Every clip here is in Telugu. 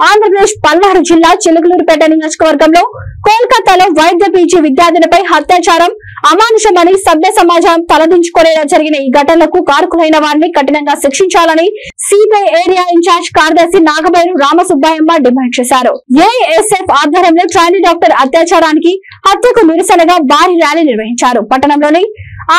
ఆంధ్రప్రదేశ్ పల్నాడు జిల్లా చిలుకలూరుపేట నియోజకవర్గంలో కోల్కతాలో వైద్య పీజీ విద్యార్థినిపై అత్యాచారం అమానుషమని సభ్య సమాజం తలదించుకునేలా జరిగిన ఈ ఘటనలకు కారకులైన వారిని కఠినంగా శిక్షించాలని సిబిఐ ఏరియా ఇన్ఛార్జ్ కార్యదర్శి నాగబైరు రామసుబ్బయ్యమ్మ డిమాండ్ చేశారు. ఏఎస్ఎఫ్ ఆధ్వర్యంలో ట్రైనీ డాక్టర్ అత్యాచారానికి హత్యకు నిరసనగా భారీ ర్యాలీ నిర్వహించారు. పట్టణంలోని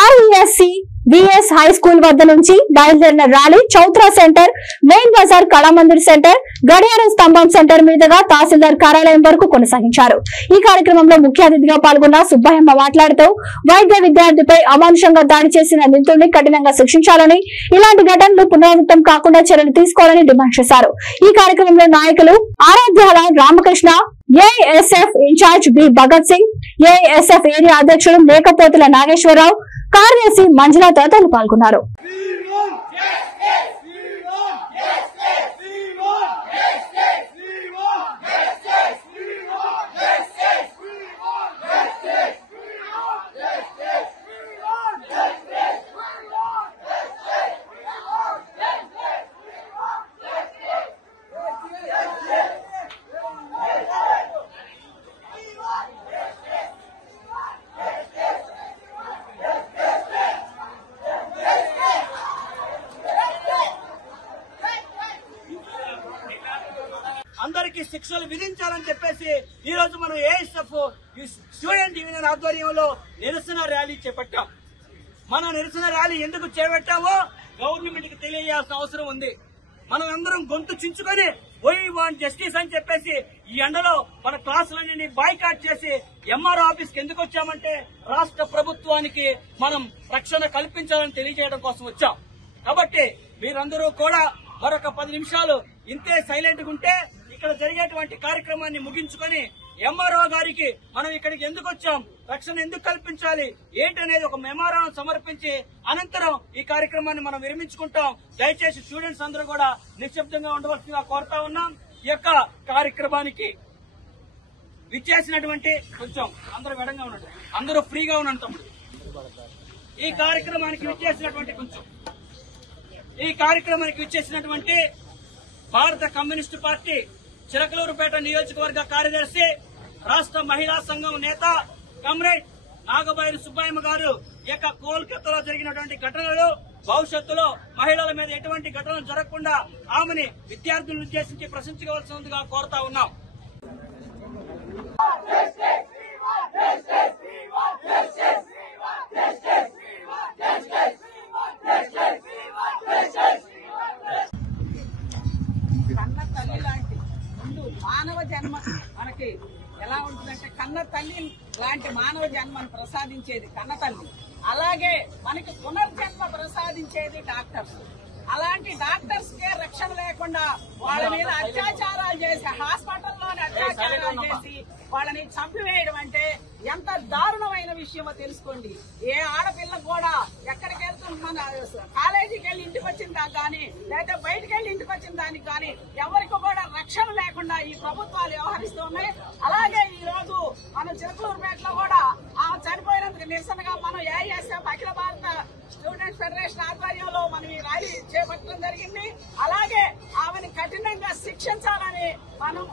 ఆర్ఈఎస్సి విఎస్ హై స్కూల్ వద్ద నుంచి బయలుదేరిన rally Chowtra centre, main bazaar, Kalamandir centre, గడియారం స్తంభం సెంటర్ మీదుగా తహసీల్దార్ కార్యాలయం వరకు కొనసాగించారు. ఈ కార్యక్రమంలో ముఖ్య అతిథిగా పాల్గొన్న సుబ్బయ్యమ్మ మాట్లాడుతూ వైద్య విద్యార్థిపై అమానుషంగా దాడి చేసిన నిందితుడిని కఠినంగా శిక్షించాలని, ఇలాంటి ఘటనలు పునరావృతం కాకుండా చర్యలు తీసుకోవాలని డిమాండ్ చేశారు. ఈ కార్యక్రమంలో నాయకులు Aradhyala Ramakrishna, ASF incharge B Bhagat Singh, ASF area అధ్యక్షుడు మేకపోతుల నాగేశ్వరరావు, కార్యదర్శి మంజుల తదితరులు పాల్గొన్నారు. అందరికీ శిక్షలు విధించాలని చెప్పేసి ఈ రోజు మనం ఏఎస్ఎఫ్ స్టూడెంట్ యూనియన్ ఆధ్వర్యంలో నిరసన ర్యాలీ చేపట్టాం. మన నిరసన ర్యాలీ ఎందుకు చేపట్టామో గవర్నమెంట్ కి తెలియాల్సిన అవసరం ఉంది. మనం అందరం గొంతు చించుకొని వై వాంట్ జస్టిస్ అని చెప్పేసి ఈ ఎండలో మన క్లాసులన్నీ బాయ్కాట్ చేసి ఎంఆర్ఓ ఆఫీస్ కి ఎందుకు వచ్చామంటే రాష్ట్ర ప్రభుత్వానికి మనం రక్షణ కల్పించాలని తెలియజేయడం కోసం వచ్చాం. కాబట్టి మీరందరూ కూడా మరొక 10 నిమిషాలు ఇంతే సైలెంట్ గా ఉంటే ఇక్కడ జరిగేటువంటి కార్యక్రమాన్ని ముగించుకొని ఎంఆర్ఓ గారికి మనం ఇక్కడికి ఎందుకు వచ్చాం, రక్షణ ఎందుకు కల్పించాలి ఏంటనేది ఒక మెమోరాండం సమర్పించి అనంతరం ఈ కార్యక్రమాన్ని మనం విరమించుకుంటాం. దయచేసి స్టూడెంట్స్ అందరూ కూడా నిశ్శబ్దంగా ఉండవలసిందిగా కోరుతా ఉన్నాం. ఈ యొక్క కార్యక్రమానికి విచ్చేసినటువంటి కొంచెం అందరూ వెడంగా ఉన్నట్టు అందరూ ఫ్రీగా ఉన్నట్టు తమ్ముడు ఈ కార్యక్రమానికి విచ్చేసినటువంటి భారత కమ్యూనిస్టు పార్టీ చిలకలూరుపేట నియోజకవర్గ కార్యదర్శి, రాష్ట్ర మహిళా సంఘం నేత కమ్రేడ్ నాగబైరు సుబ్బయ్యమ్మ గారు ఈ యొక్క కోల్కతాలో జరిగినటువంటి ఘటనలు భవిష్యత్తులో మహిళల మీద ఎటువంటి ఘటనలు జరగకుండా ఆమెని విద్యార్థులను ఉద్దేశించి ప్రశంసించవలసిందిగా కోరుతా ఉన్నాం. కన్న తల్లి లాంటి ముందు మానవ జన్మ మనకి ఎలా ఉంటుందంటే కన్న తల్లి లాంటి మానవ జన్మను ప్రసాదించేది కన్న తల్లి. అలాగే మనకి పునర్జన్మ ప్రసాదించేది డాక్టర్స్. అలాంటి డాక్టర్స్ కే రక్షణ లేకుండా వాళ్ళ మీద అత్యాచారాలు చేసి హాస్పిటల్లోనే అత్యాచారాలు చేసి వాళ్ళని చంపివేయడం అంటే ఎంత దారుణమైన విషయమో తెలుసుకోండి. ఏ ఆడపిల్ల కూడా ఎక్కడికి వెళ్తున్న కాలేజీకి వెళ్లి ఇంటికి వచ్చిన దానికి కానీ లేదా బయటకు వెళ్లి ఇంటికి వచ్చిన దానికి కానీ ఎవరికి కూడా రక్షణ లేకుండా ఈ ప్రభుత్వాలు వ్యవహరిస్తూ ఉన్నాయి. అలాగే ఈ రోజు మన చిలకలూరుపేటలో కూడా ఆమె చనిపోయినందుకు నిరసనగా మనం ఏఎస్ఎఫ్ అఖిల భారత స్టూడెంట్స్ ఫెడరేషన్ ఆధ్వర్యంలో మనం ఈ ర్యాలీ చేపట్టడం జరిగింది. అలాగే ఆమెను కఠినంగా శిక్షించాలని మనం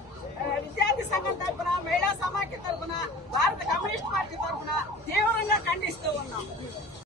విద్యార్థి సంఘం తరఫున, మహిళా సమాఖ్య తరఫున, భారత కమ్యూనిస్ట్ పార్టీ తరఫున తీవ్రంగా ఖండిస్తూ ఉన్నాం.